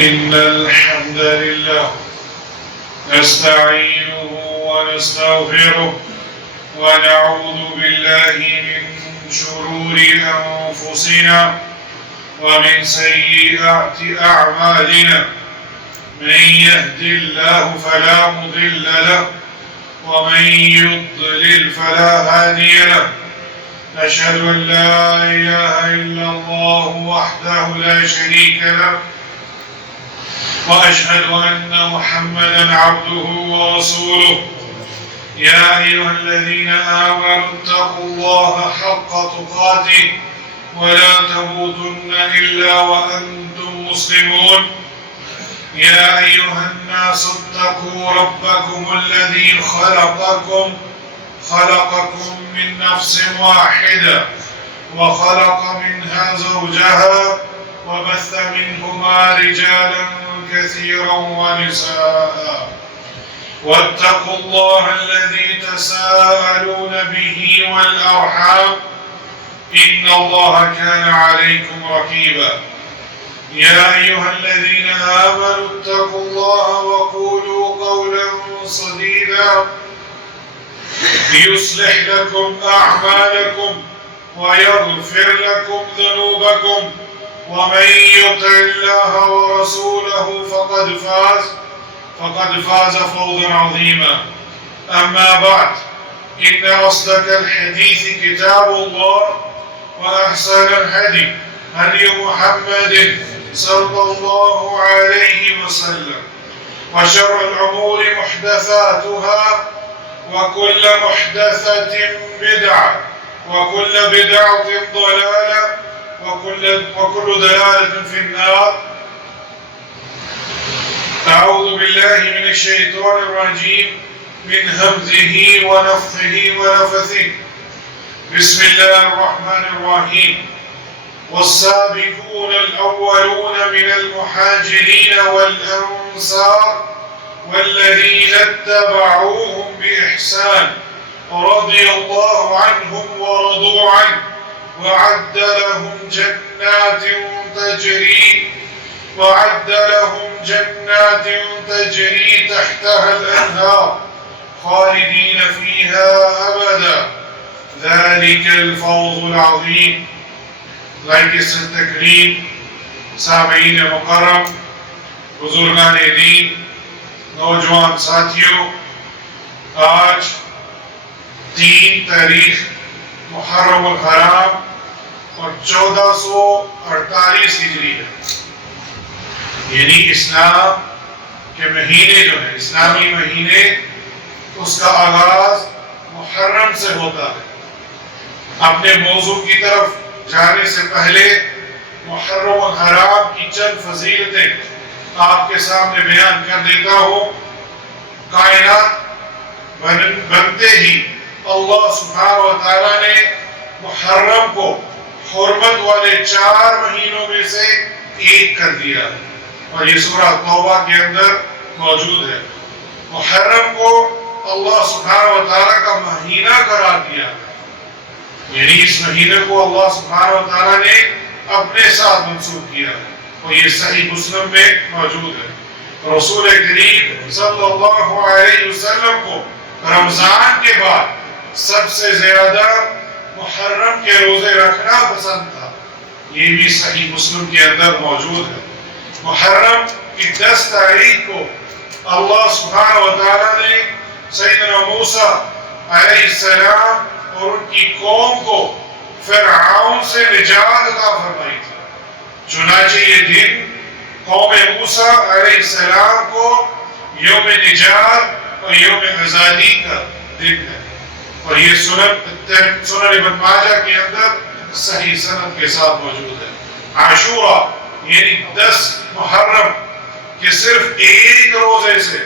إن الحمد لله نستعينه ونستغفره ونعوذ بالله من شرور أنفسنا ومن سيئات أعمالنا من يهد الله فلا مضل له ومن يضلل فلا هادي له أشهد أن لا إله إلا الله وحده لا شريك له وأشهد أن محمدًا عبده ورسوله يا أيها الذين آمنوا اتقوا الله حق تقاته ولا تموتن إلا وأنتم مسلمون يا أيها الناس اتقوا ربكم الذي خلقكم من نفس واحدة وخلق منها زوجها وبث منهما رجالا كثيرا ونساء واتقوا الله الذي تساءلون به والأرحام إن الله كان عليكم رقيبا يا أيها الذين آمنوا اتقوا الله وقولوا قولا سديدا يصلح لكم أعمالكم ويغفر لكم ذنوبكم ومن يطع الله ورسوله فقد فاز فوزا عظيما أما بعد إن أصدق الحديث كتاب الله وأحسن الهدي هدي محمد صلى الله عليه وسلم وشر الأمور محدثاتها وكل محدثة بدعة وكل بدعة ضلالة وكل دلالة في النار. أعوذ بالله من الشيطان الرجيم من همزه ونفخه ونفثه. بسم الله الرحمن الرحيم. والسابقون الأولون من المهاجرين والأنصار والذين اتبعوهم بإحسان رضي الله عنهم ورضوا عنه وأعد لهم جنات تجري تحتها الأنهار خالدين فيها أبدا ذلك الفوز العظيم. لائق تکریم سامعین مکرم، بزرگان دین، نوجوان ساتھیوں، آج 3 تاریخ محرم الحرام اور 1448 ہجری ہے. یعنی اسلام کے مہینے جو ہیں، اسلامی مہینے، اس کا آغاز محرم سے ہوتا ہے. اپنے موضوع کی طرف جانے سے پہلے محرم الحرام کی چند فضیلتیں آپ کے سامنے بیان کر دیتا ہوں. کائنات بنتے ہی اللہ سبحانہ و تعالیٰ نے محرم کو حرمت والے 4 مہینوں میں سے ایک کر دیا ہے، اور یہ سورہ توبہ کے اندر موجود ہے. محرم کو اللہ سبحانہ و تعالیٰ کا مہینہ قرار دیا، یعنی اس مہینے کو اللہ سبحانہ و تعالیٰ نے اپنے ساتھ منسوب کیا ہے، اور یہ صحیح مسلم میں موجود ہے. رسول کریم صلی اللہ علیہ وسلم کو رمضان کے بعد سب سے زیادہ محرم کے روزے رکھنا پسند تھا. یہ بھی صحیح مسلم کے اندر موجود ہے. محرم کی 10 تاریخ کو اللہ سبحانہ و تعالیٰ نے سیدنا موسیٰ علیہ السلام اور ان کی قوم کو فرعون سے نجات عطا فرمائی تھی. چنانچہ یہ دن قوم موسیٰ علیہ السلام کو یوم نجات اور یوم آزادی کا دن ہے، اور یہ سنن ابن ماجہ کے اندر صحیح سند کے ساتھ موجود ہے. عاشورہ یعنی 10 محرم کہ صرف ایک روزے سے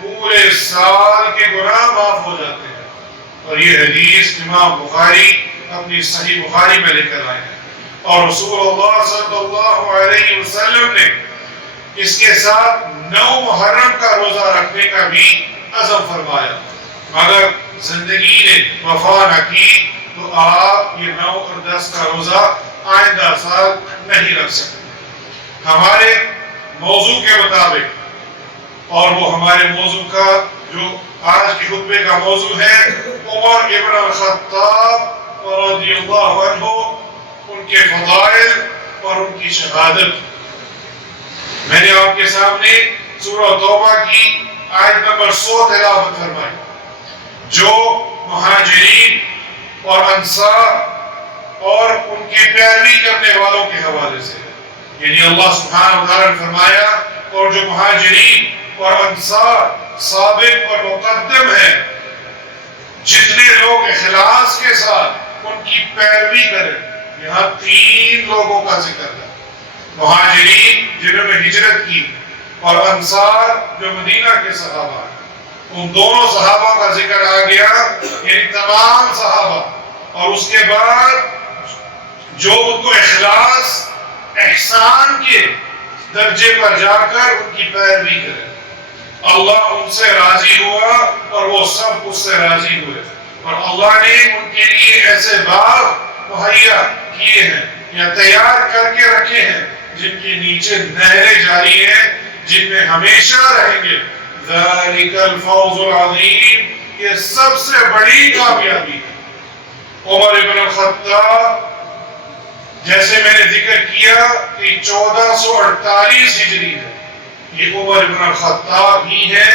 پورے سال کے گناہ معاف ہو جاتے ہیں، اور یہ حدیث امام بخاری اپنی صحیح بخاری میں لے کر آئے ہیں. اور رسول اللہ صلی اللہ علیہ وسلم نے اس کے ساتھ 9 محرم کا روزہ رکھنے کا بھی عزم فرمایا، مگر زندگی نے وفا نہ کی تو آپ یہ 9 اور 10 کا روزہ آئندہ سال نہیں رکھ سکتے. ہمارے موضوع کے مطابق، اور وہ ہمارے موضوع کا جو آج کے خطبے کا موضوع ہے عمر ابن الخطاب رضی اللہ عنہ، ان کے فضائل اور ان کی شہادت۔ میں نے آپ کے سامنے سورہ توبہ کی آیت نمبر 100 تلاوت فرمائی، جو مہاجرین اور انصار اور ان کی پیروی کرنے والوں کے حوالے سے، یعنی اللہ سبحانہ وتعالی نے فرمایا اور جو مہاجرین اور انصار سابق اور مقدم ہیں، جتنے لوگ اخلاص کے ساتھ ان کی پیروی کریں۔ یہاں 3 لوگوں کا ذکر ہے، مہاجرین جنہوں نے ہجرت کی اور انصار جو مدینہ کے صحابہ ہیں، ان دونوں صحابہ کا ذکر آ گیا، یعنی تمام صحابہ، اور اس کے بعد جو ان کو اخلاص احسان کے درجے پر جا کر ان کی پیروی کرے، اللہ ان سے راضی ہوا اور وہ سب اس سے راضی ہوئے، اور اللہ نے ان کے لیے ایسے باغ مہیا کیے ہیں یا تیار کر کے رکھے ہیں جن کے نیچے نہریں جاری ہیں، جن میں ہمیشہ رہیں گے۔ ذالک الفوز العظیم، یہ سب سے بڑی کامیابی ہے۔ عمر ابن الخطاب، جیسے میں نے ذکر کیا کہ 1448 ہجری ہے، یہ عمر ابن الخطاب ہی ہیں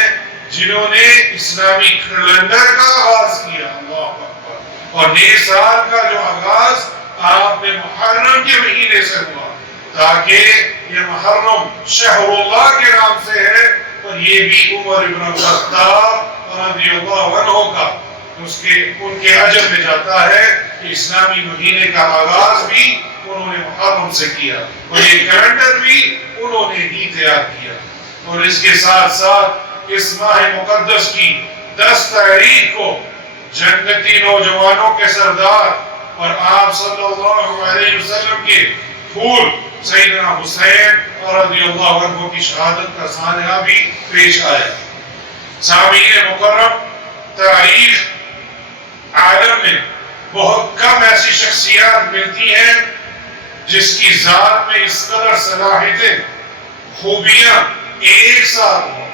جنہوں نے اسلامی کیلنڈر کا آغاز کیا، اللہ اکبر، اور نئے سال کا جو آغاز آپ نے محرم کے مہینے سے ہوا، تاکہ یہ محرم شہر اللہ کے نام سے ہے، اور یہ بھی عمر ابن الخطاب رضی اللہ عنہ کا ان کے اجر میں جاتا ہے کہ اسلامی مہینے کا آغاز بھی انہوں نے محرم سے کیا، اور یہ کیلنڈر بھی انہوں نے ہی تیار کیا۔ اور اس کے ساتھ ساتھ اس ماہ مقدس کی 10 تاریخ کو جنتی نوجوانوں کے سردار اور آپ صلی اللہ علیہ وسلم کے پھول سیدنا حسین رضی اللہ عنہ کی شہادت کا سانحہ بھی پیش آیا۔ سامعین مکرم، تاریخ عالم میں بہت کم ایسی شخصیات ملتی ہیں جس کی ذات میں اس قدر صلاحیتیں، خوبیاں ایک ساتھ ہوں،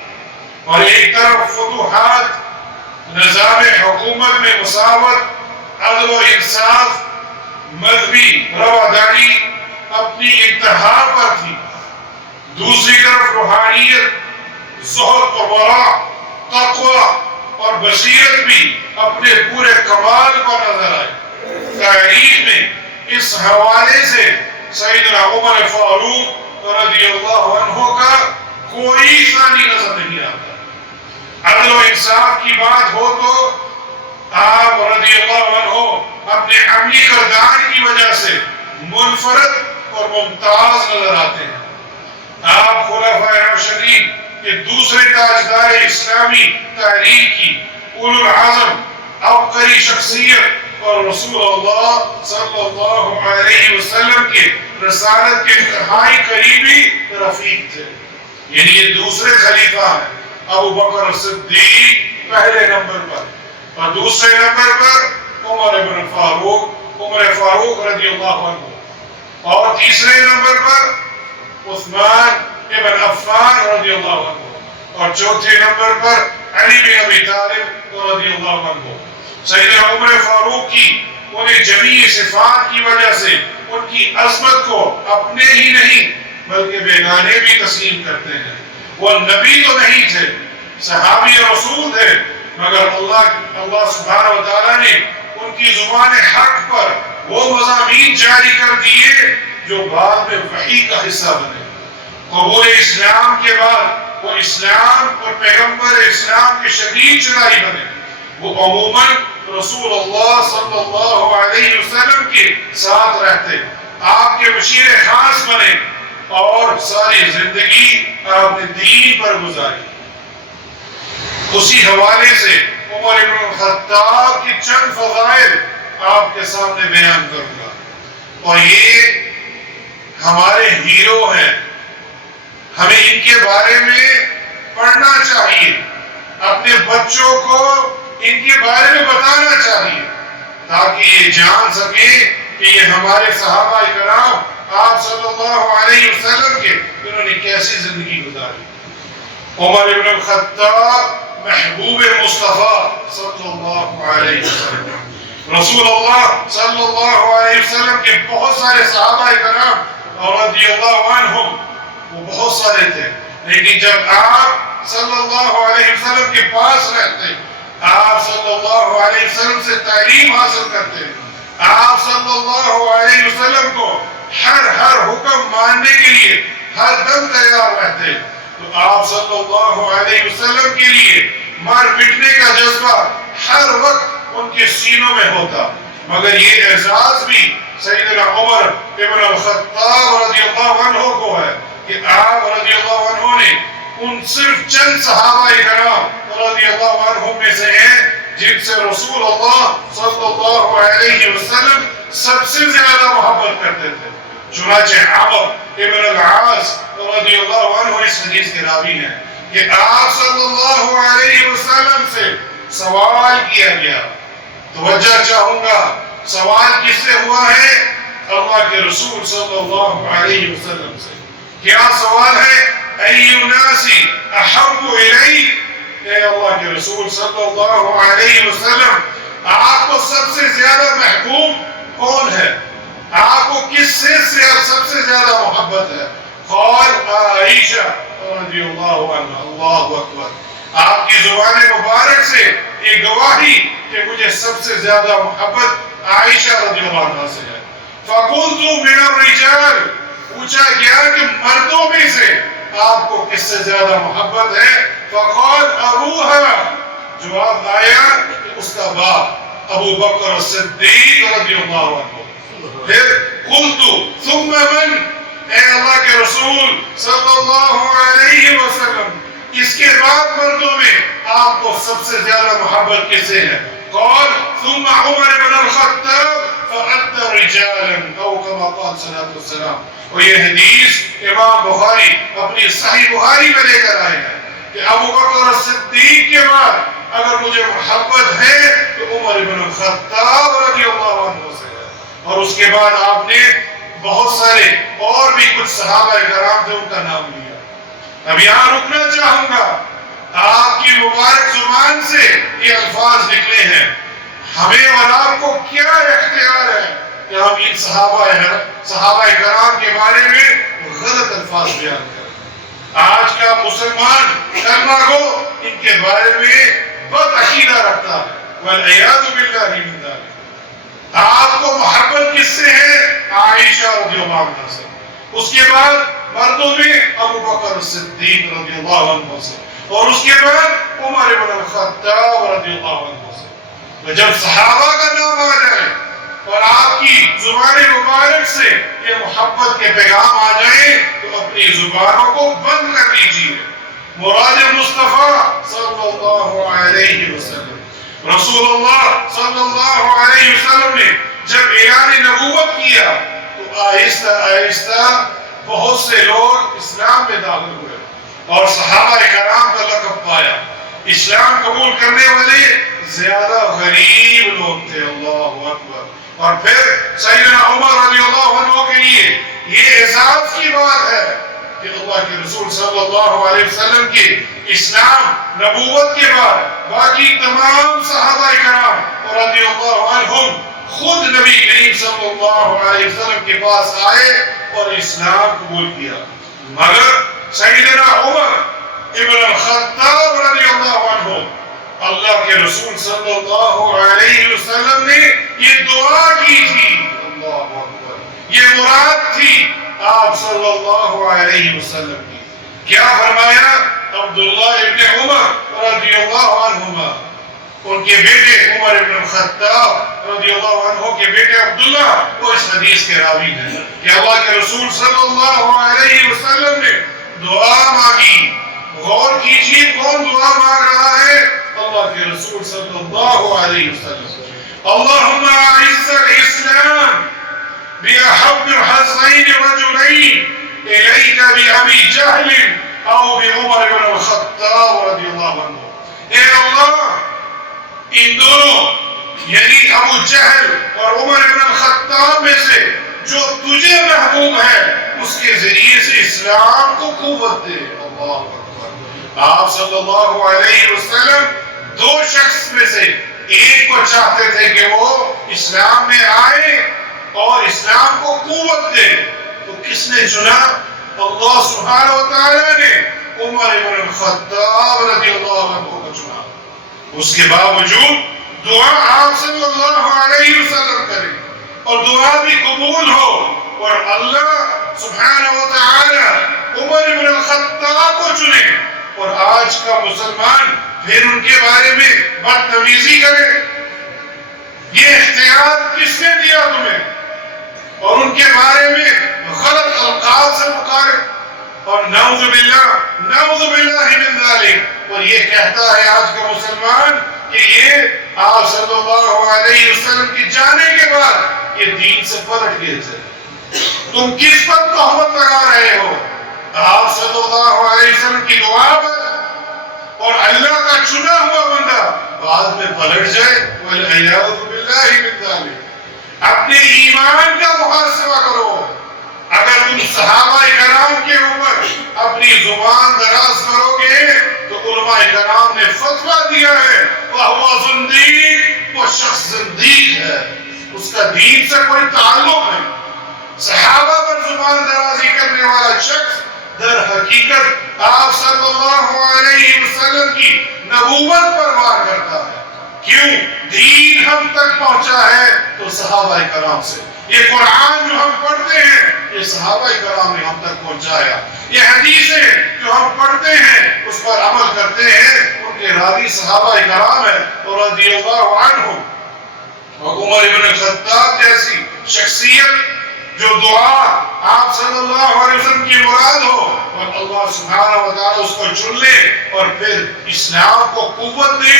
اور ایک طرف فتوحات، نظام حکومت میں مساوات، عدل و انصاف، مذہبی رواداری اپنی انتہا پر تھی، دوسری طرف روحانیت، زہد و ورع، تقوی اور بصیرت بھی اپنے پورے کمال پر نظر آئے۔ تاریخ میں اس حوالے سے سیدنا عمر فاروق رضی اللہ عنہ کا کوئی ثانی نظر نہیں آتا۔ عدل و انصاف کی بات ہو تو آپ رضی اللہ عنہ اپنے عملی کردار کی وجہ سے منفرد اور ممتاز نظر آتے ہیں۔ آپ خلفائے راشدین کے دوسرے تاجدار اسلامی تاریخ کی اولو العزم، عبقری شخصیت اور رسول اللہ صلی اللہ علیہ وسلم کے رسالت کے انتہائی قریبی رفیق تھے، یعنی یہ دوسرے خلیفہ ہیں۔ ابو بکر صدیق پہلے نمبر پر، اور دوسرے نمبر پر عمر فاروق رضی اللہ عنہ، اور تیسرے نمبر پر عثمان ابن عفان رضی اللہ عنہ، اور چوتھے نمبر پر علی بن ابی طالب رضی اللہ عنہ۔ سیدنا عمر فاروق کی انہیں جمیع صفات کی وجہ سے ان کی عظمت کو اپنے ہی نہیں بلکہ بیگانے بھی تسلیم کرتے ہیں۔ وہ نبی تو نہیں تھے، صحابی رسول تھے، مگر اللہ سبحانہ وتعالیٰ نے ان کی زبان حق پر وہ مضامین جاری کر دیے جو بعد میں وحی کا حصہ بنے۔ قبول اسلام کے بعد وہ اسلام اور پیغمبر اسلام کے شدید چرائی بنے۔ وہ عموماً رسول اللہ صلی اللہ علیہ وسلم کے ساتھ رہتے، آپ کے مشیر خاص بنے، اور ساری زندگی آپ نے دین پر گزاری۔ اسی حوالے سے عمر ابن الخطاب کی چند فضائل آپ کے سامنے بیان کروں گا، اور یہ ہمارے ہیرو ہیں، ہمیں ان کے بارے میں پڑھنا چاہیے، اپنے بچوں کو ان کے بارے میں بتانا چاہیے، تاکہ یہ جان سکیں کہ یہ ہمارے صحابہ کرام آپ صلی اللہ علیہ وسلم کے انہوں نے کیسی زندگی گزاری. عمر ابن الخطاب محبوب مصطفیٰ صلی اللہ علیہ وسلم, رسول اللہ صلی اللہ علیہ وسلم کے بہت سارے صحابہ کرام اور رضی اللہ عنہم وہ بہت سارے تھے, لیکن جب آپ صلی اللہ علیہ وسلم کے پاس رہتے, آپ صلی اللہ علیہ وسلم سے تعلیم حاصل کرتے, آپ صلی اللہ علیہ وسلم کو ہر حکم ماننے کے لیے ہر دم تیار رہتے, تو آپ صلی اللہ علیہ وسلم کے لیے مر مٹنے کا جذبہ ہر وقت ان کے سینوں میں ہوتا. مگر یہ اعزاز بھی سیدنا عمر ابن الخطاب رضی اللہ عنہ کو ہے کہ آپ رضی اللہ عنہ نے ان صرف چند صحابہ کرام رضی اللہ عنہم میں سے ہیں جن سے رسول اللہ صلی اللہ علیہ وسلم سب سے زیادہ محبت کرتے تھے. چنانچہ عمر ابن العاص رضی اللہ عنہ اس حدیث کے راوی ہیں کہ آپ صلی اللہ علیہ وسلم سے سوال کیا گیا. توجہ چاہوں گا, سوال کس سے ہوا ہے؟ اللہ کے رسول صلی اللہ علیہ وسلم سے. کیا سوال ہے؟ ای الناس احب الیک, اے اللہ کے رسول صلی اللہ علیہ وسلم آپ کو سب سے زیادہ محبوب کون ہے؟ آپ کو کس سے سب سے زیادہ محبت ہے؟ قال عائشہ رضی اللہ عنہ. اللہ اکبر, آپ کی زبان مبارک سے یہ گواہی کہ مجھے سب سے زیادہ محبت عائشہ رضی اللہ عنہ سے ہے. فقلت من الرجال, پوچھا گیا کہ مردوں میں سے آپ کو کس سے زیادہ محبت ہے؟ فقال ابوها, جواب آیا کہ اس کا باپ ابو بکر الصدیق رضی اللہ عنہ. پھر قلت ثم من, اے اللہ کے رسول صلی اللہ علیہ وسلم اس کے بعد مردوں میں آپ کو سب سے زیادہ محبت کس سے ہے؟ قال ثم عمر بن الخطاب فأتى رجالا او كما قال صلی اللہ علیہ وسلم. اور یہ حدیث امام بخاری اپنی صحیح بخاری میں لے کر آئے ہیں کہ ابو بکر صدیق کے بعد اگر مجھے محبت ہے تو عمر بن الخطاب رضی اللہ عنہ سے ہے. اور اس کے بعد آپ نے بہت سارے اور بھی کچھ صحابہ کرام تھے ان کا نام لیا. اب یہاں رکنا چاہوں گا, آپ کی مبارک زبان سے یہ الفاظ نکلے ہیں, ہمیں اور آپ کو کیا اختیار ہے کہ ہم ان صحابہ کرام کے بارے میں غلط الفاظ بیان کریں. آج کا مسلمان کلمہ گو ان کے بارے میں بد عقیدہ رکھتا ہے, والعیاذ باللہ من ذلک. آپ کو محبت کس سے ہے؟ عائشہ رضی اللہ عنہ سے. اس کے بعد مردوں میں ابو بکر صدیق رضی اللہ عنہ سے, اور اس کے بعد عمر بن الخطاب رضی اللہ عنہ سے. جب صحابہ کا نام آ جائے اور آپ کی زبان مبارک سے یہ محبت کے پیغام آ جائیں تو اپنی زبانوں کو بند کر لیجیے. مراد مصطفیٰ صلی اللہ علیہ وسلم, رسول اللہ صلی اللہ علیہ وسلم نے جب اعلان نبوت کیا تو آہستہ آہستہ بہت سے لوگ اسلام میں داخل ہوئے اور صحابہ کرام کا لقب پایا. اسلام قبول کرنے والے زیادہ غریب لوگ تھے. اللہ اکبر. اور پھر سیدنا عمر رضی اللہ عنہ کے لیے یہ اعزاز کی بات ہے کہ اللہ کے رسول صلی اللہ علیہ وسلم کے اسلام نبوت کے بعد باقی تمام صحابہ کرام رضی اللہ عنہم خود نبی کریم صلی اللہ علیہ وسلم کے پاس آئے اور اسلام قبول کیا. مگر سیدنا عمر ابن الخطاب رضی اللہ عنہ, اللہ کے رسول صلی اللہ علیہ وسلم نے یہ دعا کی تھی, اللہ اکبر, یہ مراد تھی آپ صلی اللہ علیہ وسلم کی. کیا فرمایا؟ عبداللہ ابن عمر رضی اللہ عنہما, ان کے بیٹے عمر ابن الخطاب رضی اللہ عنہ کے بیٹے عبداللہ وہ اس حدیث کے راوی ہیں کہ اللہ کے رسول صلی اللہ علیہ وسلم نے دعا مانگی. غور کیجیے کون دعا مانگ رہا ہے؟ اللہ کے رسول صلی اللہ علیہ وسلم. اللہم اعز الاسلام بأحب الحسنین رجلین الیک بأبی جہل او بعمر بن الخطاب رضی اللہ عنہ. اے اللہ, ان دونوں یعنی ابو جہل اور عمر بن الخطاب میں سے جو تجھے محبوب ہے اس کے ذریعے سے اسلام کو قوت دے۔ اللہ اکبر۔ آپ صلی اللہ علیہ وسلم دو شخص میں سے ایک کو چاہتے تھے کہ وہ اسلام میں آئے اور اسلام کو قوت دے، تو کس نے چنا؟ اللہ سبحانہ و تعالیٰ نے عمر بن الخطاب رضی اللہ عنہ کو چنا۔ اس کے باوجود دعا آپ صلی اللہ علیہ وسلم کریں اور دعا بھی قبول ہو، اور اللہ سبحانہ و تعالیٰ عمر بن الخطاب کو چنے، اور آج کا مسلمان پھر ان کے بارے میں بدتمیزی کرے۔ یہ اختیار کس نے دیا تمہیں؟ اور ان کے بارے میں غلط القاب سے پکارے، اور نعوذ باللہ من ذالک، اور یہ کہتا ہے آج کا مسلمان کہ یہ آپ صلی اللہ علیہ وسلم کی جانے کے بعد یہ دین سے پلٹ گئے تھے۔ تم کس پر تہمت لگا رہے ہو؟ آپ صلی اللہ علیہ وسلم کی دعا پر، اور اللہ کا چنا ہوا بندہ بعد میں پلٹ جائے۔ وَالْعِيَاذُ بِاللَّهِ مِنْ ذَلِكَ۔ اپنے ایمان کا محاسبہ کرو۔ اگر تم صحابہ کرام کے اوپر اپنی زبان دراز کرو گے تو علماء کرام نے فتویٰ دیا ہے وَهُوَ زِنْدِيق، وہ شخص زندیق ہے، اس کا دین سے کوئی تعلق نہیں۔ صحابہ پر زبان درازی کرنے والا شخص در حقیقت آپ صلی اللہ علیہ وسلم کی نبوت پر وار کرتا ہے۔ کیوں؟ دین ہم تک پہنچا ہے تو صحابہ کرام سے۔ یہ قرآن جو ہم پڑھتے ہیں یہ صحابہ کرام نے ہم تک پہنچایا۔ یہ حدیثیں جو ہم پڑھتے ہیں اس پر عمل کرتے ہیں، ان کے راوی صحابہ کرام ہیں، اور رضی اللہ عنہم۔ اور عمر بن الخطاب جیسی شخصیت جو دعا آپ صلی اللہ علیہ وسلم کی مراد ہو، اور اللہ سبحانہ و تعالیٰ اس کو چن لے اور پھر اسلام کو قوت دے،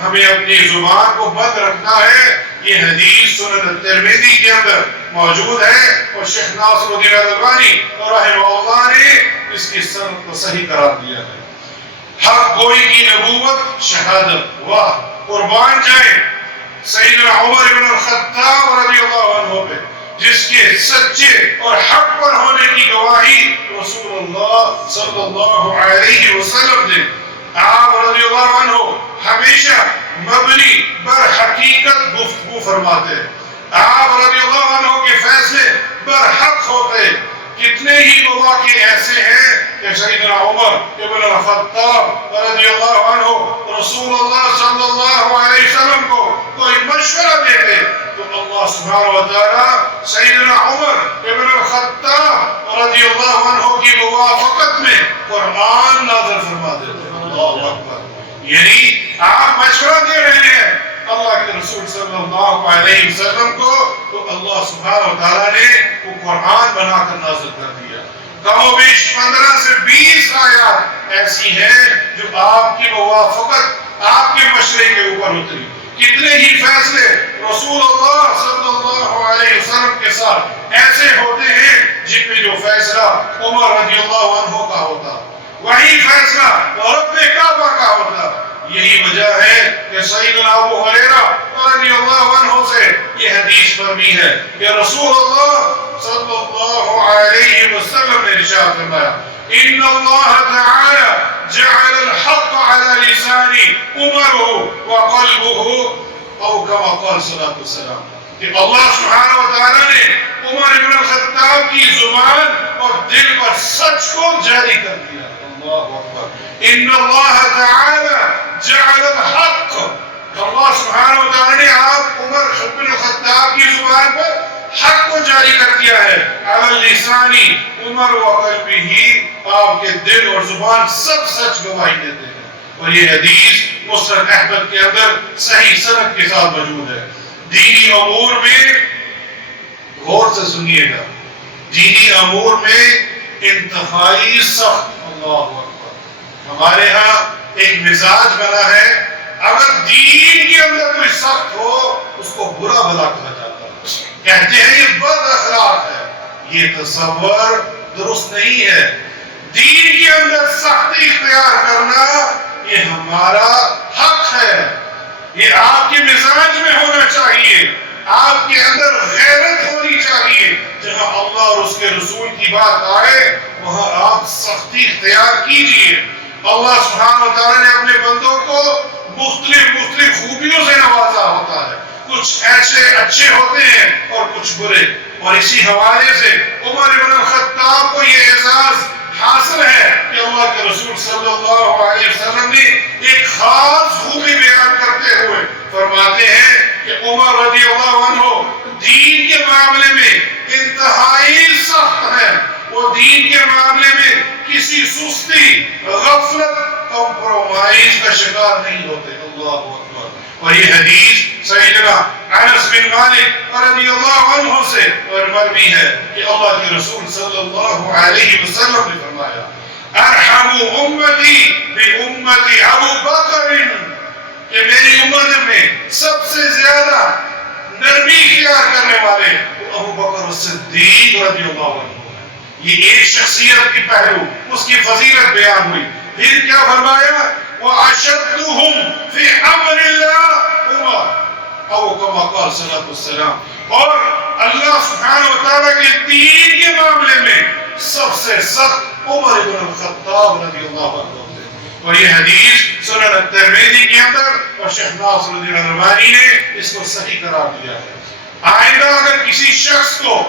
ہمیں اپنی زبان کو بند رکھنا ہے۔ یہ حدیث سنن ترمذی کے اندر موجود ہے، اور شیخ ناصر الدین الالبانی رحمہ اللہ نے اس کی سند کو صحیح قرار دیا ہے۔ حق گوئی کی نبوت شہادت، واہ قربان جائیں سیدنا عمر بن الخطاب رضی اللہ عنہ پہ، جس کے سچے اور حق پر ہونے کی گواہی رسول اللہ صلی اللہ علیہ وسلم نے۔ آپ رضی اللہ عنہ ہمیشہ مبنی بر حقیقت گفتگو فرماتے، آپ رضی اللہ عنہ کے فیصلے برحق ہوتے۔ کتنے ہی مواقع ایسے ہیں کہ سیدنا عمر ابن الخطاب رضی اللہ عنہ رسول اللہ صلی اللہ علیہ وسلم کو کوئی مشورہ دیتے تو اللہ سبحانہ و تعالیٰ سیدنا عمر ابن الخطاب رضی اللہ عنہ کی موافقت میں قرآن نازل فرما دیتے۔ اللہ اکبر۔ یعنی آپ مشورہ دے رہے ہیں اللہ کے رسول صلی اللہ علیہ وسلم کو، تو اللہ سبحانہ و تعالیٰ نے وہ قرآن بنا کر نازل کر دیا۔ کم و بیش 15 سے 20 آیات ایسی ہیں جو آپ کی موافقت، آپ کے مشورے کے اوپر اتری۔ کتنے ہی فیصلے رسول اللہ صلی اللہ علیہ وسلم کے ساتھ ایسے ہوتے ہیں جن میں جو فیصلہ عمر رضی اللہ عنہ کا ہوتا، وہی فیصلہ رب کعبہ کا ہوتا۔ یہی وجہ ہے کہ سیدنا ابو ہریرہ رضی اللہ عنہ سے یہ حدیث مروی ہے کہ رسول اللہ صلی اللہ علیہ وسلم نے ارشاد فرمایا ان اللہ تعالی جعل الحق على لسان عمر وقلبه او كما قال صلی اللہ علیہ وسلم، کہ اللہ سبحانہ و تعالی نے عمر بن الخطاب کی زبان اور دل پر سچ کو جاری کر دیا۔ اللہ اکبر۔ ان اللہ تعالی جعل الحق، اللہ سبحانہ و تعالی نے آپ عمر بن الخطاب کی زبان پر حق کو جاری کر دیا ہے۔ علی لسان عمر وقلبہ، آپ کے دل اور زبان سب سچ گواہی دیتے ہیں۔ اور یہ حدیث مسند احمد کے اندر صحیح سند کے ساتھ موجود ہے۔ دینی امور میں غور سے سنیے گا، دینی امور میں انتہائی سخت، اللہ اکبر۔ ہمارے ہاں ایک مزاج بنا ہے، اگر دین کے اندر کوئی سخت ہو اس کو برا بھلا کہا جاتا ہے، کہتے ہیں یہ بد اخلاق ہے۔ یہ تصور درست نہیں ہے۔ دین کے اندر سختی اختیار کرنا یہ ہمارا حق ہے، یہ آپ کے مزاج میں ہونا چاہیے۔ آپ کے اندر غیرت ہونی چاہیے. جہاں اللہ اور اس کے رسول کی بات آئے وہاں آپ سختی اختیار کیجیے. اللہ سبحانہ و تعالیٰ نے اپنے بندوں کو مختلف خوبیوں سے نوازا ہوتا ہے. کچھ ایسے اچھے ہوتے ہیں اور کچھ برے. اور اسی حوالے سے عمر بن الخطاب کو یہ اعزاز حاصل ہے کہ اللہ کے رسول صلی اللہ علیہ وسلم نے ایک خاص خوبی بیان کرتے ہوئے فرماتے ہیں کہ عمر رضی اللہ عنہ دین کے معاملے میں انتہائی سخت ہے. وہ دین کے معاملے میں کسی سستی، غفلت، کمپرومائز کا شکار نہیں ہوتے. اللہ اکبر. اور یہ حدیث سیدنا انس بن مالک رضی اللہ عنہ سے مروی ہے کہ اللہ کے رسول صلی اللہ علیہ وسلم نے فرمایا ارحم امتی بامتی ابو بکر، کہ میری امت میں سب سے زیادہ نرمی اختیار کرنے والے ابو بکر صدیق رضی اللہ عنہ. یہ ایک شخصیت کی پہلو، اس کی فضیلت بیان ہوئی. پھر کیا فرمایا وَأَشَدُّهُمْ فِي أَمْرِ اللَّهِ عمر، او کما قال صلی اللہ علیہ وسلم. اور اللہ سبحانہ و تعالیٰ کے دین کے معاملے میں سب سے سخت عمر بن الخطاب رضی اللہ عنہ تھے. اور یہ حدیث سنن الترمذی کے اندر اور شیخ ناصر الدین الالبانی نے اس کو صحیح قرار دیا ہے. آئندہ اگر کسی شخص کو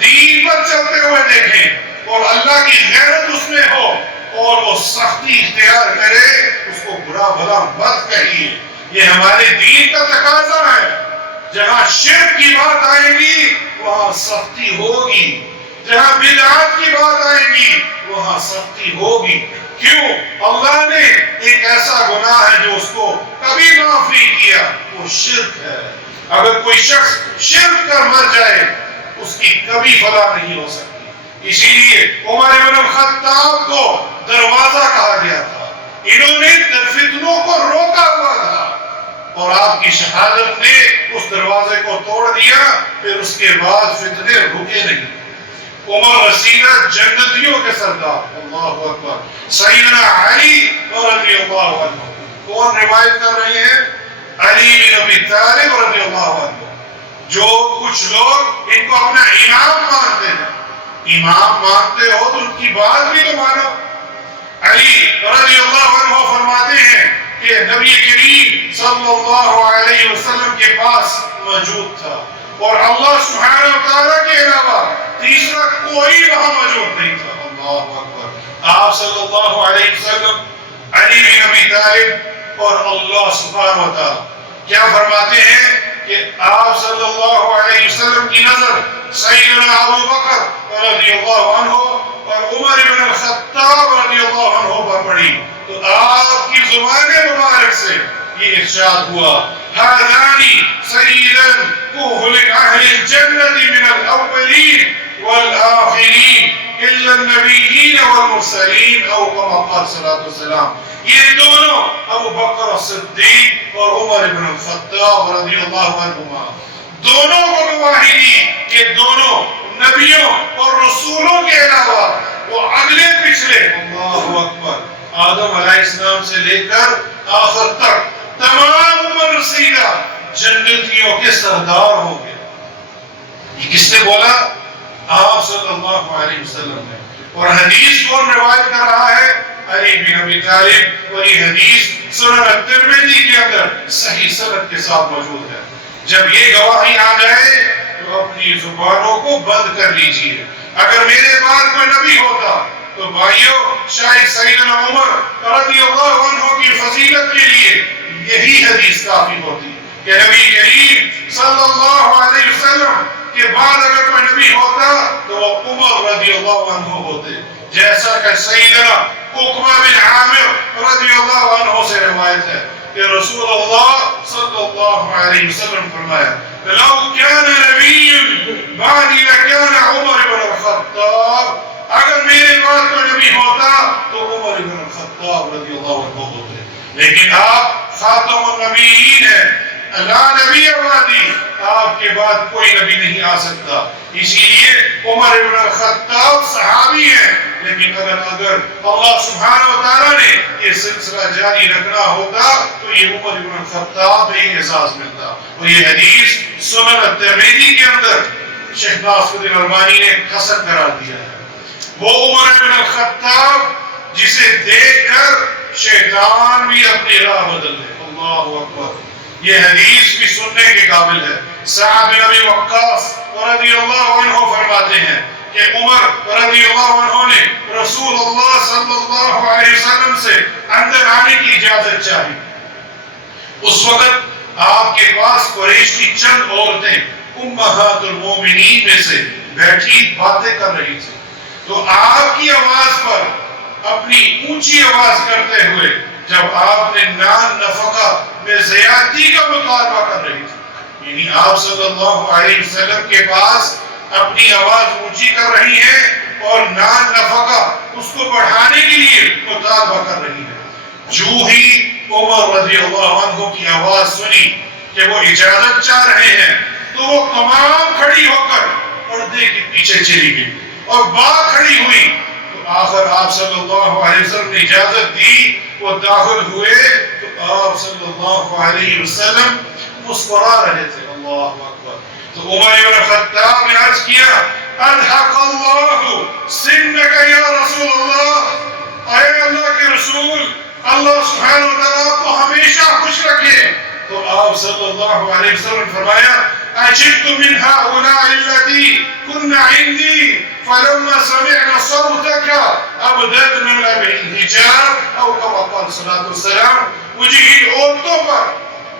دین پر چلتے ہوئے دیکھیں اور اللہ کی غیرت اس میں ہو اور وہ سختی اختیار کرے، اس کو برا بھلا مت کہیے. یہ ہمارے دین کا تقاضا ہے. جہاں شرک کی بات آئے گی وہاں سختی ہوگی، جہاں بدعات کی بات آئے گی وہاں سختی ہوگی. کیوں؟ اللہ نے ایک ایسا گناہ ہے جو اس کو کبھی معاف نہیں کیا، وہ شرک ہے. اگر کوئی شخص شرک کر مر جائے اس کی کبھی فلاح نہیں ہو سکتی. اسی لیے عمر بن الخطاب کو دروازہ کہا گیا تھا. انہوں نے فتنوں کو روکا ہوا تھا اور آپ کی شہادت نے اس دروازے کو توڑ دیا. پھر اس کے بعد فتنے رکے نہیں. عمر رسیدہ جنتیوں کے سردار. اللہ اکبر. سیدنا علی رضی اللہ عنہ. کون روایت کر رہے ہیں؟ علی بن ابی طالب رضی اللہ عنہ. جو کچھ لوگ ان کو اپنا امام مانتے ہیں، امام مانتے ہو تو ان کی بات بھی تو مانو. علی رضی اللہ عنہ فرماتے ہیں کہ نبی کریم صلی اللہ علیہ وسلم کے پاس موجود تھا اور اللہ سبحانہ و تعالیٰ کے علاوہ تیسرا کوئی وہاں موجود نہیں تھا. اللہ اکبر. آپ صلی اللہ علیہ وسلم، علی بن ابی طالب اور اللہ سبحانہ و تعالیٰ کیا فرماتے ہیں کہ آپ صلی اللہ علیہ وسلم کی نظر سیدنا ابو بکر رضی اللہ عنہ اور عمر بن الخطاب رضی اللہ عنہ پر پڑی تو آپ کی زبان مبارک سے یہ ارشاد ہوا هذان سیدا اهل اهل الجنة من الاولین والآخرین الا النبیین والمرسلین او کما قال صلی اللہ علیہ وسلم. یہ دونوں ابو بکر صدیق اور عمر بن الخطاب رضی اللہ عنہما دونوں کو گواہی دی کہ دونوں نبیوں اور رسولوں کے علاوہ وہ اگلے پچھلے اللہ اکبر آدم علیہ السلام سے لے کر آخر تک تمام عمر رسیدہ جنتیوں کے سردار ہوں گے. یہ کس نے بولا؟ آپ صلی اللہ علیہ وسلم نے. اور حدیث کون روایت کر رہا ہے؟ علی بن ابی طالب. اور یہ حدیث سنن الترمذی کے اندر صحیح سند کے ساتھ موجود ہے. جب یہ گواہی آ جائے تو اپنی زبانوں کو بند کر لیجئے. اگر میرے بعد کوئی نبی ہوتا تو بھائیو شاید سیدنا عمر رضی اللہ عنہ کی فضیلت کے لیے یہی حدیث کافی ہوتی کہ نبی کریم صلی اللہ علیہ وسلم کے بعد اگر کوئی نبی ہوتا تو وہ عمر رضی اللہ عنہ ہوتے. جیسا کہ سیدنا عقبہ بن عامر رضی اللہ عنہ سے روایت ہے کہ رسول اللہ صلی اللہ علیہ وسلم فرمایا لو كان نبی بعدی لکان عمر بن الخطاب. اگر میرے بعد کوئی نبی ہوتا تو عمر بن الخطاب رضی اللہ عنہ ہوتے. لیکن آپ خاتم النبیین ہیں، لا نبی بعدی، آپ کے بعد کوئی نبی نہیں آ سکتا. اسی لیے عمر بن الخطاب صحابی ہیں، لیکن اگر اللہ سبحانہ و تعالیٰ نے یہ سلسلہ جاری رکھنا ہوتا تو یہ عمر بن الخطاب میں احساس ملتا. اور یہ حدیث سنن الترمذی کے اندر شیخ ناصر الدین البانی نے حسن قرار دیا ہے. وہ عمر بن الخطاب جسے دیکھ کر شیطان بھی اپنی راہ بدل دے. اللہ اکبر. یہ حدیث بھی سننے کے قابل ہے. سعد بن ابی وقاص رضی اللہ عنہ فرماتے ہیں کہ عمر رضی اللہ عنہ نے رسول اللہ صلی اللہ علیہ وسلم سے اندر آنے کی اجازت چاہی. اس وقت آپ کے پاس قریش کی چند عورتیں امہات المومنین میں سے بیٹھی باتیں کر رہی تھی. تو آپ کی آواز پر اپنی اونچی آواز کرتے ہوئے جب آپ نے نان نفقہ میں زیادتی کا مطالبہ کر رہی تھی، یعنی آپ صلی اللہ علیہ وسلم کے پاس اپنی آواز اونچی کر رہی ہیں اور نان نفقہ اس کو بڑھانے کے لیے مطالبہ کر رہی ہیں. جو ہی عمر رضی اللہ عنہ کی آواز سنی کہ وہ اجازت چاہ رہے ہیں تو وہ تمام کھڑی ہو کر پردے کے پیچھے چلی گئی اور بات کھڑی ہوئی. تو آخر آپ صلی اللہ علیہ وسلم نے اجازت دی، وہ داخل ہوئے تو آپ صلی اللہ علیہ وسلم مسکرا رہے تھے. اللہ اکبر. تو عمر بن الخطاب نے عرض کیا اضحک اللہ سنک یا رسول اللہ، اے اللہ کے رسول، اللہ سبحانہ وتعالی آپ کو ہمیشہ خوش رکھے. تو آپ صلی اللہ علیہ وسلم نے فرمایا اجبت من هؤلاء الذي كنا عندي فلما سمعنا صوتك ابدلنا بالحجاب او كما قال صلی اللہ علیہ وسلم. مجھے ان عورتوں پر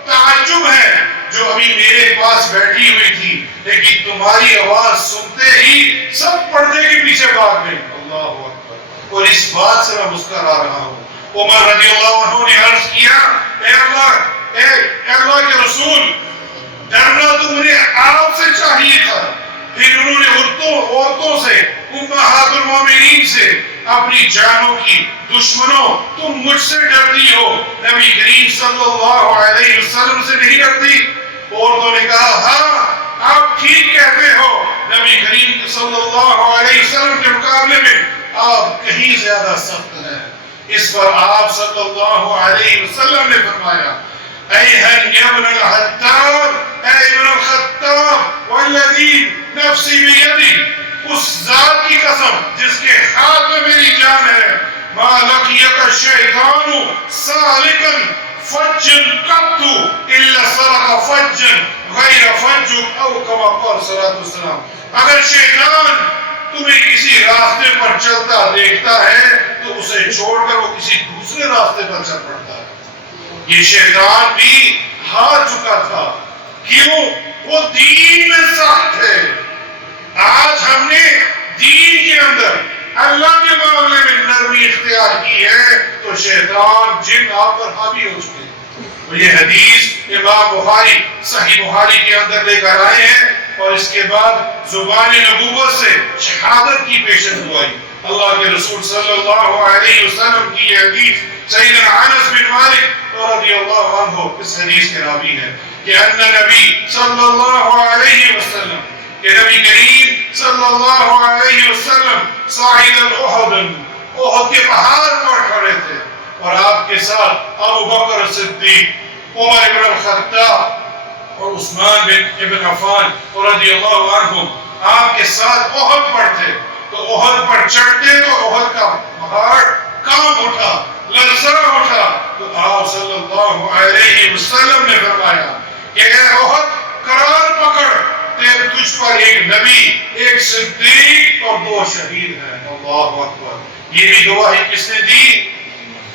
تعجب ہے جو ابھی میرے پاس بیٹھی ہوئی تھی، لیکن تمہاری آواز سنتے ہی سب پردے کے پیچھے بھاگ گئے. اللہ اکبر. اور اس بات سے میں مسکرا رہا ہوں. عمر رضی اللہ عنہ نے عرض کیا اے اللہ کے رسول، ڈرنا تو مجھے آپ سے چاہیے تھا. پھر انہوں نے عورتوں سے، امہات المومنین سے، اپنی جانوں کی دشمنوں تم مجھ سے ڈرتی ہو، نبی کریم صلی اللہ علیہ وسلم سے نہیں ڈرتی؟ عورتوں نے کہا ہاں آپ ٹھیک کہتے ہو، نبی کریم صلی اللہ علیہ وسلم کے مقابلے میں آپ کہیں زیادہ سخت ہیں. اس پر آپ صلی اللہ علیہ وسلم نے فرمایا ایہن ابن الخطاب، اے ابن الخطاب، والذی نفسی بیدی، اس ذات کی قسم جس کے ہاتھ میں میری جان ہے، ما لقیک الشیطان سالکا فجن قط الا سلک فجن غیر فج او کما قال صلی اللہ علیہ وسلم. اگر شیطان تمہیں کسی راستے پر چلتا دیکھتا ہے تو اسے چھوڑ کر وہ کسی دوسرے راستے پر چل پڑتا ہے. یہ شیطان بھی ہار چکا تھا. کیوں؟ وہ دین میں سخت ہے. آج ہم نے دین کے اندر اللہ کے معاملے میں نرمی اختیار کی ہے تو شیطان جن آپ پر حاوی ہو چکے ہیں. اور یہ حدیث امام بخاری صحیح بخاری کے اندر لے کر آئے ہیں اور اس کے بعد زبان نبوت سے شہادت کی پیشن گوئی. اللہ کے رسول صلی اللہ علیہ وسلم کی یہ حدیث سیدنا انس بن مالک رضی اللہ عنہ اس حدیث کے راوی ہیں کہ ان نبی صلی اللہ علیہ وسلم، کہ نبی کریم صلی اللہ علیہ وسلم صاعد احد کے پہاڑ پر کھڑے تھے اور آپ کے ساتھ ابو بکر صدیق، عمر بن الخطاب اور عثمان بن عفان رضی اللہ عنہ آپ کے ساتھ احد پر تھے. تو احد پر چڑھتے تو احد کا پہاڑ کانپ اٹھا، لرزا اٹھا. تو آپ صلی اللہ علیہ وسلم نے فرمایا کہ اے احد قرار پکڑ، تجھ پر ایک نبی، ایک صدیق اور 2 شہید ہیں. اللہ اکبر. یہ بھی گواہی کس نے دی؟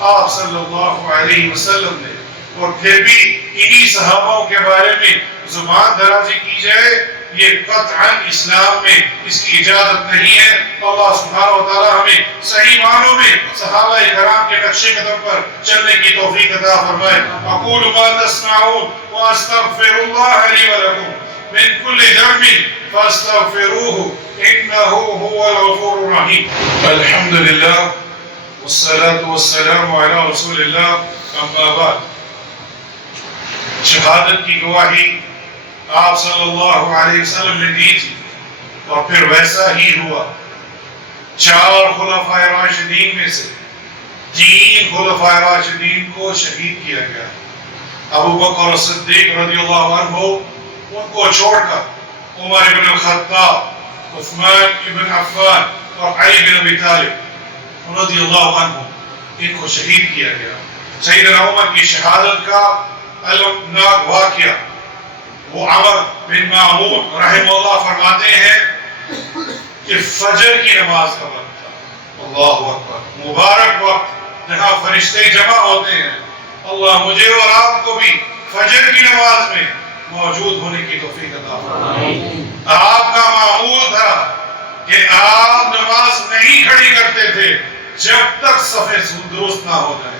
آپ صلی اللہ علیہ وسلم نے. اور پھر بھی انہی صحابوں کے بارے میں زبان درازی کی جائے یہ قطعاً اسلام میں اس کی اجازت نہیں ہے. اللہ سبحانہ و تعالی ہمیں صحیح معنوں میں صحابہ کرام کے نقش قدم پر چلنے کی توفیق عطا فرمائے. اقول ما تسمعون واستغفر الله لي ولكم من كل ذنب فاستغفروه انه هو الغفور الرحيم. الحمد لله والصلاة والسلام على رسول الله. اما بعد، شہادت کی گواہی آپ صلی اللہ علیہ وسلم نے دی تھی اور پھر ویسا ہی ہوا۔ 4 خلفائے راشدین میں سے 3 خلفائے راشدین کو شہید کیا گیا۔ ابو بکر صدیق رضی اللہ عنہ ان کو چھوڑ کر عمر بن الخطاب، عثمان بن عفان اور علی بن ابی طالب رضی اللہ عنہ ان کو شہید کیا گیا۔ سیدنا عمر کی شہادت کا المناک واقعہ وہ عمر بن معمون رحمہ اللہ فرماتے ہیں کہ فجر کی نماز کا وقت تھا۔ اللہ اکبر، مبارک وقت جہاں فرشتے جمع ہوتے ہیں۔ اللہ مجھے اور آپ کو بھی فجر کی نماز میں موجود ہونے کی توفیق عطا فرمائے۔ آپ کا معمول تھا کہ آپ نماز نہیں کھڑی کرتے تھے جب تک صف درست نہ ہو جائے،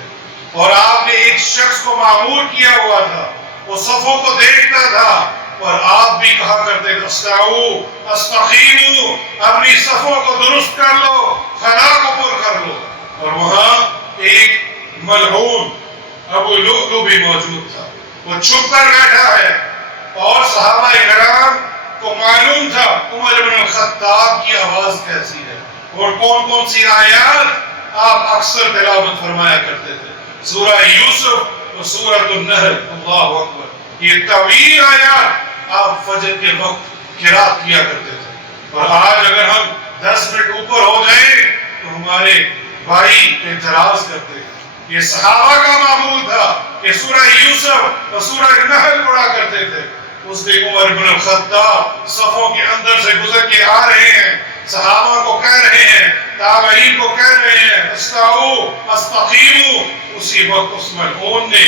اور آپ نے ایک شخص کو معمول کیا ہوا تھا، وہ صفوں کو دیکھتا تھا اور آپ بھی کہا کرتے تھے استعو استقیمو، اپنی صفوں کو درست کر لو، خلا کو پر کر لو۔ اور وہاں ایک ملعون ابو لؤلؤ بھی موجود تھا، وہ چھپ کر بیٹھا ہے، اور صحابہ کرام کو معلوم تھا عمر بن الخطاب کی آواز کیسی ہے اور کون کون سی آیات آپ اکثر تلاوت فرمایا کرتے تھے۔ سورہ یوسف اور سورۃ النحل، اللہ اکبر، یہ طویل آیات آپ فجر کے وقت قرات کیا کرتے تھے۔ اور آج اگر ہم 10 منٹ اوپر ہو جائیں تو ہمارے بھائی اعتراض کرتے ہیں۔ یہ صحابہ کا معمول تھا کہ سورہ یوسف اور سورہ نحل پڑھا کرتے تھے۔ اس دن عمر بن الخطاب صفوں کے اندر سے گزر کے آ رہے ہیں، صحابہ کو کہہ رہے ہیں، تابعین کو کہہ رہے ہیں استعو استقیمو۔ اسی وقت اس ملعون نے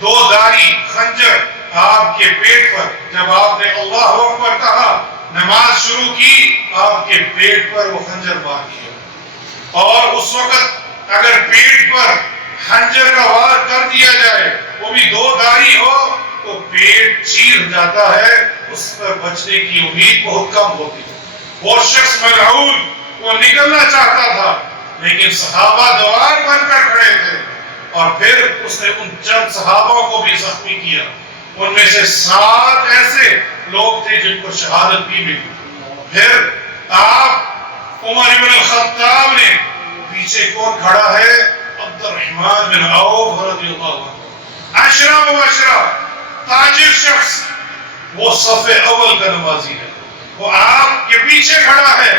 2 دھاری خنجر آپ کے پیٹ پر، جب آپ نے اللہ اکبر کہا نماز شروع کی، آپ کے پیٹ پر وہ خنجر مار دیا۔ اور اس وقت اگر پیٹ پر خنجر کا وار کر دیا جائے، وہ بھی 2 دھاری ہو، تو پیٹ چیر جاتا ہے، اس پر بچنے کی امید بہت کم ہوتی ہے۔ وہ شخص ملعون وہ نکلنا چاہتا تھا، لیکن صحابہ دوار بن کر کھڑے تھے، اور پھر اس نے ان چند صحابہ کو بھی زخمی کیا۔ ان میں سے 7 ایسے لوگ تھے جن کو شہادت بھی ملی۔ پھر آپ عمر بن الخطاب نے، پیچھے کون کھڑا ہے؟ عبد الرحمن بن عوف رضی اللہ عنہ، عشرہ مبشرہ، تاجر شخص، وہ صف اول کا نمازی ہے، وہ آپ کے پیچھے کھڑا ہے۔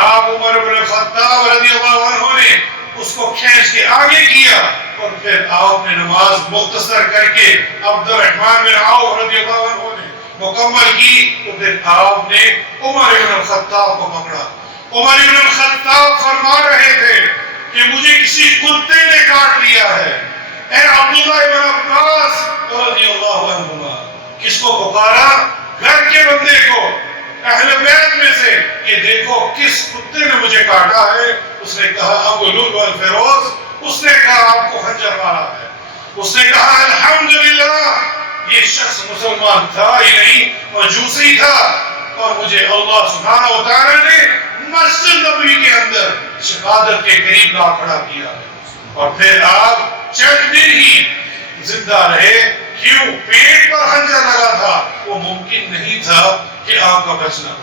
آپ عمر بن الخطاب رضی اللہ عنہ نے اس کو کھینچ کے آگے کیا، اور پھر آپ نے نماز مختصر کر کے عبد الرحمن بن عوف رضی اللہ عنہ نے مکمل کی، تو پھر آپ نے عمر بن الخطاب کو پکڑا۔ عمر بن الخطاب فرما رہے تھے کہ مجھے کسی کتے نے کاٹ لیا ہے، اے عبداللہ بن عباس رضی اللہ عنہما۔ کس کو پکارا؟ گھر کے بندے کو، اہل بیت میں سے، یہ دیکھو کس کتے نے مجھے کاٹا ہے۔ اس نے کہا ابو لؤلؤ الفیروز، اس نے کہا آپ کو خنجر مارا ہے۔ اس نے کہا الحمدللہ، یہ شخص مسلمان تھا ہی نہیں، مجوسی تھا، اور مجھے اللہ سبحانہ و تعالی نے مسجد نبوی کے اندر شہادت کے قریب لا کھڑا کیا۔ اور پھر آپ چند دن ہی زندہ رہے۔ کیوں؟ پیٹ پر خنجر لگا تھا، وہ ممکن نہیں تھا کہ آپ کا بچنا۔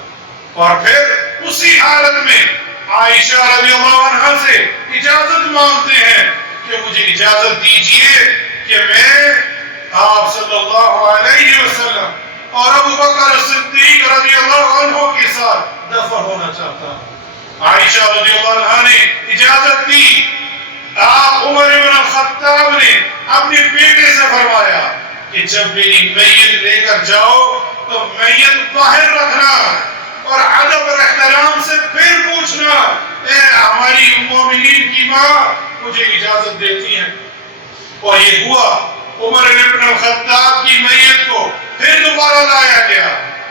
اور پھر اسی حالت میں عائشہ رضی اللہ عنہ سے اجازت مانگتے ہیں کہ مجھے اجازت دیجئے کہ میں آپ صلی اللہ علیہ وسلم اور ابو بکر صدیق رضی اللہ عنہ کے ساتھ دفن ہونا چاہتا ہوں۔ عائشہ رضی اللہ عنہ نے اجازت دی۔ آپ عمر بن الخطاب نے اپنے بیٹے سے فرمایا کہ جب میری میت لے کر جاؤ تو میت باہر رکھنا، اور ادب اور احترام سے پھر پوچھنا اے ہماری مومنین کی ماں مجھے اجازت دیتی ہیں۔ اور یہ ہوا، عمر بن الخطاب کی میت کو پھر دوبارہ لایا گیا،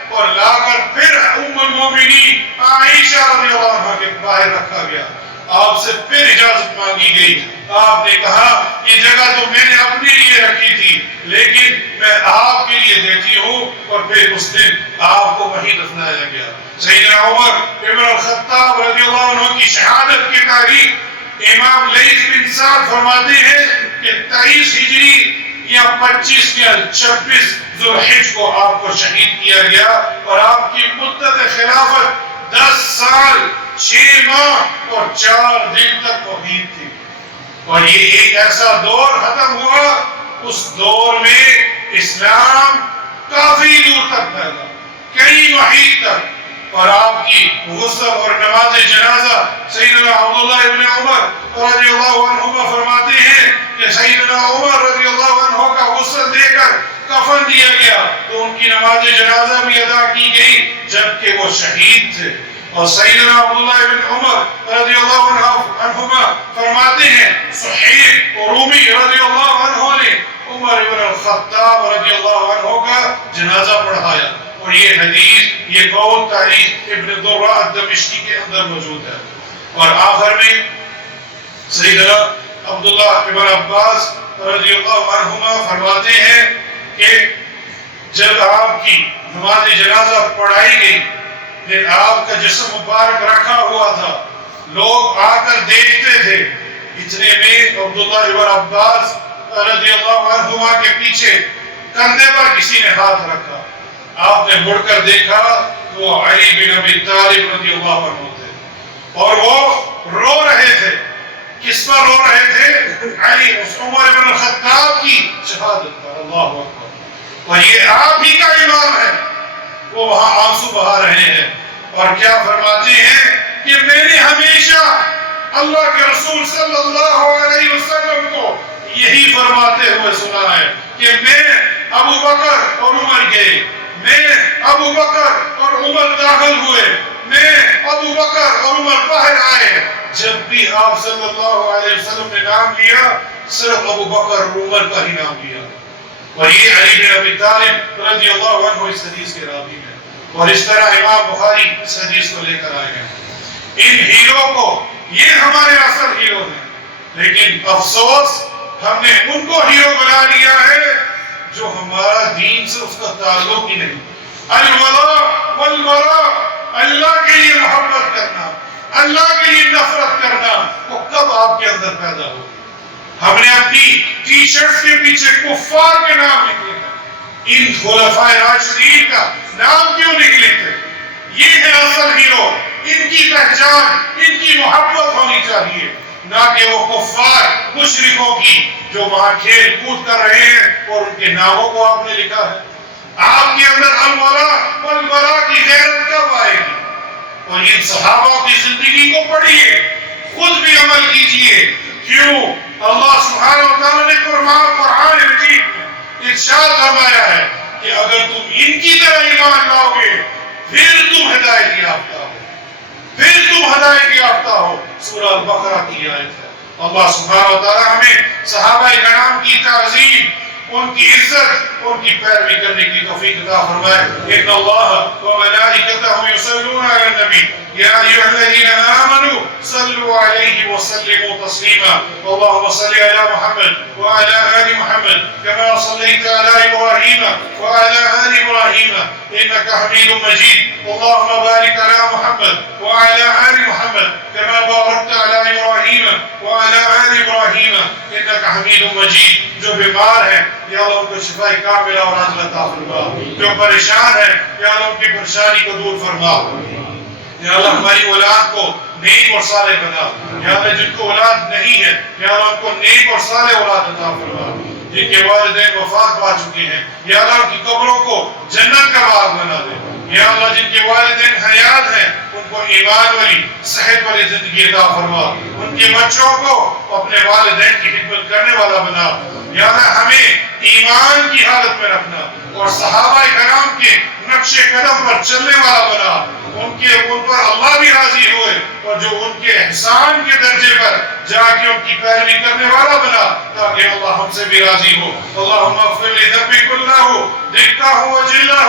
اور لا کر پھر ام المومنین عائشہ رضی اللہ عنہ کے باہر رکھا گیا۔ آپ سے پھر اجازت مانگی گئی۔ آپ نے کہا یہ جگہ تو میں نے اپنے لیے رکھی تھی، لیکن میں آپ کے لیے دیتی ہوں، اور پھر اس دن آپ کو وہیں دفنایا گیا۔ سیدنا عمر بن الخطاب رضی اللہ عنہ کی شہادت کی تاریخ امام لیث بن سعد فرماتے ہیں کہ 23 ہجری یا 25 یا 26 ذوالحج کو آپ کو شہید کیا گیا، اور آپ کی مدت خلافت 10 سال 6 ماہ اور 4 دن تک مقیم تھی۔ اور یہ ایک ایسا دور ختم ہوا، اس دور میں اسلام کافی دور تک پھیلا، کئی محیط تک، اور آپ کی غسل اور نماز جنازہ سیدنا عبداللہ ابن عمر رضی اللہ عنہما فرماتے ہیں کہ سیدنا عمر رضی اللہ عنہ کا غسل دے کر کفن دیا گیا تو ان کی نماز جنازہ بھی ادا کی گئی جبکہ وہ شہید تھے۔ اور سیدنا عبداللہ ابن عمر رضی اللہ عنہما فرماتے ہیں صہیب رومی رضی اللہ عنہ نے عمر ابن الخطاب رضی اللہ عنہ کا جنازہ پڑھایا، اور یہ حدیث، یہ قول تاریخ ابن درہ الدمشقی کے اندر موجود ہے۔ اور آخر میں سیدنا عبداللہ ابن عباس رضی اللہ عنہما فرماتے ہیں کہ جب آپ کی نماز جنازہ پڑھائی گئی، لیکن آپ کا جسم مبارک رکھا ہوا تھا، لوگ آ کر دیکھتے تھے، اتنے میں عبداللہ ابن عباس رضی اللہ عنہما کے پیچھے کندھے پر کسی نے ہاتھ رکھا، آپ نے مڑ کر دیکھا وہ علی بن ابی طالب رضی اللہ عنہ تھے، اور وہ رو رہے تھے۔ کس پر رو رہے تھے؟ علی عمر بن الخطاب کی شہادت پر۔ اللہ اکبر۔ اور یہ آپ ہی کا امام ہے، وہ وہاں آنسو بہا رہے ہیں، اور کیا فرماتے ہیں کہ میں نے ہمیشہ اللہ کے رسول صلی اللہ علیہ وسلم کو یہی فرماتے ہوئے سنا ہے کہ میں ابو بکر اور عمر گئے، میں ابو بکر اور عمر داخل ہوئے، میں ابو بکر اور عمر باہر آئے، جب بھی آپ صلی اللہ علیہ وسلم نے نام لیا صرف ابو بکر اور عمر کا ہی نام لیا۔ اور یہ علی بن ابی طالب رضی اللہ عنہ اس حدیث کے راوی ہیں، اور اس طرح امام بخاری اس حدیث کو لے کر آئے ہیں۔ ان ہیرو کو، یہ ہمارے اصل ہیرو ہیں، لیکن افسوس ہم نے ان کو ہیرو بنا لیا ہے جو ہمارا دین سے اس کا تعلق ہی نہیں۔ الولاء والبراء، اللہ کے لیے محبت کرنا، اللہ کے لیے نفرت کرنا، وہ کب آپ کے اندر پیدا ہو؟ ہم نے اپنی ٹی شرٹ کے پیچھے کفار کے نام لکھے ہیں، ان خلفاء راشدین کا نام کیوں نہیں لکھتے؟ یہ ہے اصل ہیرو، ان کی پہچان، ان کی محبت ہونی چاہیے، نہ کہ وہ کفار مشرکوں کی جو وہاں کھیل کود کر رہے ہیں اور ان کے ناموں کو آپ نے لکھا ہے۔ آپ کے اندر الولاء والبراء کی غیرت کب آئے گی؟ اور ان صحابہ کی زندگی کو پڑھیے، خود بھی عمل کیجئے۔ کیوں؟ اللہ سبحانہ وتعالی نے قرآن مجید میں ارشاد فرمایا ہے کہ اگر تم ان کی طرح ایمان لاؤ گے پھر تم ہدایت یافتہ ہو، پھر تم ہدایت یافتہ ہو۔ سورہ البقرہ کی آیت ہے۔ اللہ سبحانہ وتعالی ہمیں صحابہ کرام کی تعظیم، ان کی عزت، ان کی پیروی کرنے کی توفیق عطا فرمائے۔ ان اللہ وملائکتہ یصلون علی النبی یا ایھا الذین آمنوا صلوا علیہ وسلموا تسلیما۔ اللهم صل علی محمد وعلى آل محمد كما صليت على إبراهيم وعلى آل إبراهيم إنك حميد مجيد۔ اللهم بارك على محمد وعلى آل محمد كما باركت على إبراهيم وعلى آل إبراهيم إنك حميد مجيد۔ جو بیمار ہیں یا اللہ ان کو شفا کاملہ اور عاجلہ عطا فرما، جو پریشان ہیں یا اللہ ان کی پریشانی کو دور فرما، یا اللہ ہماری اولاد کو نیک اور صالح بنا، یا اللہ جن کو اولاد نہیں ہے یا اللہ ان کو نیک اور صالح اولاد عطا فرما، جن کے والدین وفات پا چکے ہیں یا اللہ ان کی قبروں کو جنت کا باغ بنا دے، یا اللہ جن کے والدین حیات ہیں ان کو ایمان والی صحت والی زندگی عطا فرما، ان کے بچوں کو اپنے والدین کی خدمت کرنے والا بنا، یا اللہ ہمیں ایمان کی حالت میں رکھنا اور صحابہ کرام کے نقش قدم پر چلنے والا بنا، ان پر اللہ بھی راضی ہوئے اور جو ان کے احسان کے درجے پر جا کے ان کی پیروی کرنے والا بنا تاکہ اللہ ہم سے بھی راضی ہو۔ اللہم اغفر لی ذنبی کلہ دقہ و جلہ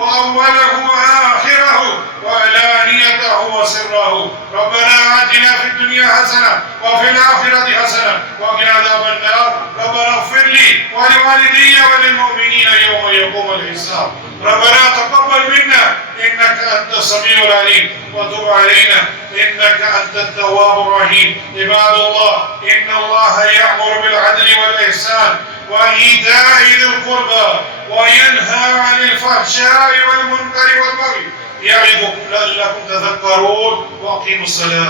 وأوله وآخره وعلانيته وسره ربنا آتنا في الدنيا حسنة وفي الآخرة حسنة وقنا عذاب النار ربنا اغفر لي ولوالدي وللمؤمنين يوم يقوم الحساب ربنا تقبل منا إنك أنت السميع العليم وتب علينا إنك أنت التواب الرحيم عباد الله إن الله يأمر بالعدل والإحسان وإيتاء ذي القربى وينهى عن الفحشاء والمنكر والبغي يعظكم لعلكم تذكرون وأقيموا الصلاة